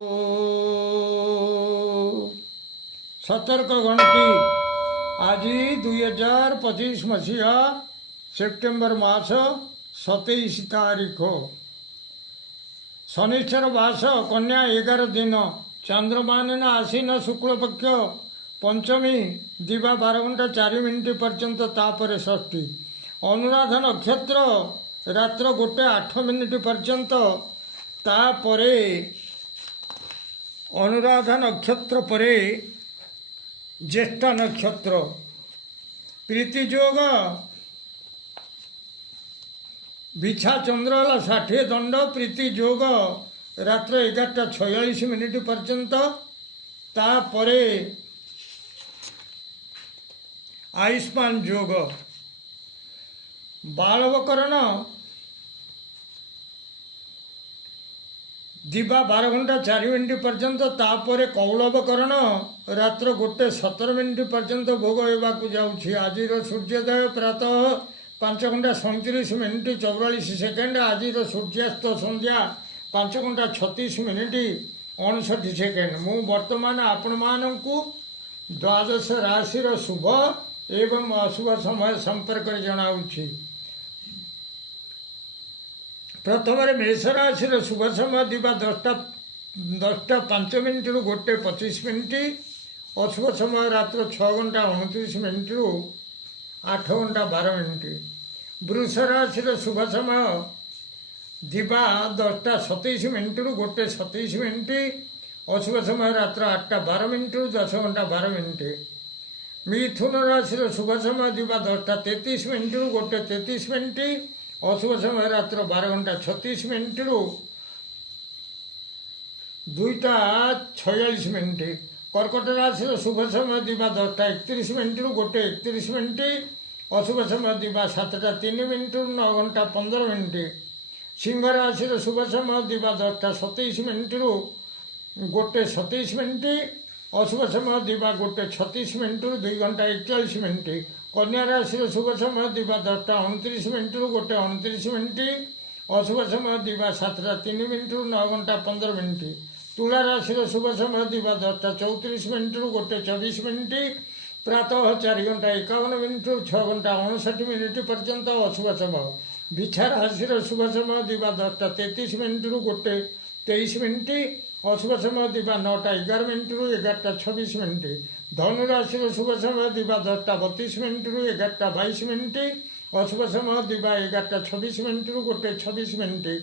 ओ सतर्क घंटी आज 2025 मसीहा सेप्टेम्बर मास 27 तारीख शनिश्चर मास कन्या 11 दिन चंद्रमान आसीन शुक्ल पक्ष पंचमी दिवा 12:04 पर्यंत तापर षष्ठी अनुराधा नक्षत्र रात्र 1:08 पर्यंत तापरे अनुराधा नक्षत्र परे ज्येष्ठ नक्षत्र प्रीतियोग बिछा चंद्र 60 दंड प्रीतियोग रात्र 11:46 पर्यंत तापरे आयुष्मान योग बालवकरण दिवा 12:04 पर्यंत तापर कौलवकरण रात्र 1:17 पर्यंत भोग होगाकू जाऊँगी। आज सूर्योदय प्रातः 5:37 44 सेकेंड आज सूर्यास्त संध्या 5:36 59 सेकेंड। मु वर्तमान आपण मानू द्वादश राशि शुभ एवं अशुभ समय संपर्क जनाऊँगी। प्रथम मेष राशि शुभ समय दिवा 10:05 रु 1:25 अशुभ समय रात्र 6:29 रु 8:12। वृष राशि शुभ समय दिवा 10:27 रु 1:27 अशुभ समय रात्र 8:12 रु 10:12। मिथुन राशि शुभ समय दिवा 10:33 रु 1:33 अशुभ समय रात्र 12:36 रु 2:46। कर्कट राशि शुभ समय दिवा 10:31 रु 1:31 अशुभ समय दिवा 7:03 रु 9:15। सिंह राशि शुभ समय दिवा 10:27 रु 1:27 अशुभ समय दिवा 1:36 रु 2:41। कन्या राशि शुभ समय दिवा 10:29 रु 1:29 अशुभ समय दिवा 7:03 रु 9:15। तुला राशि शुभ समय दिवा 10:34 रु 1:24 प्रातः 4:51 रु 6:59 पर्यंत अशुभ समय। बिछा राशि शुभ समय दिवा 10:33 रु 1:23 अशुभ समय दिवा 9:11 रु 11:26। धनु राशि शुभ समय दिवा 10:32 रु 11:22 अशुभ समय दिवा 11:26 रु 1:26।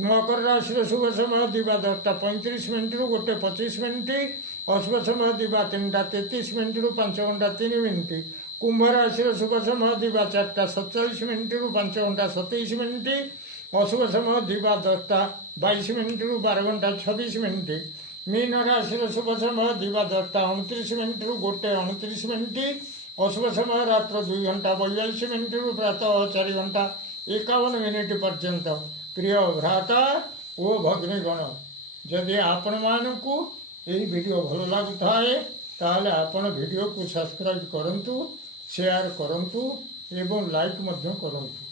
मकर राशि शुभ समय दिवा 10:35 रु 1:25 अशुभ समय दिवा 3:33 रु 5:03। कुंभ राशि शुभ समय दिवा 4:47 रु 5:27 अशुभ समय दिवा 10:22 रु 12:26। मीन राशि शुभ समय दिवा 10:29 रु 1:29 अशुभ समय रात्र 2:42 रु प्रातः 4:51 पर्यंत। प्रिय भ्राता ओ भगिनीगण, जदि आपण मानकु यही वीडियो भल लगुए ताले आपण वीडियो को सब्सक्राइब करंतु, शेयर करंतु एवं लाइक मध्य करंतु।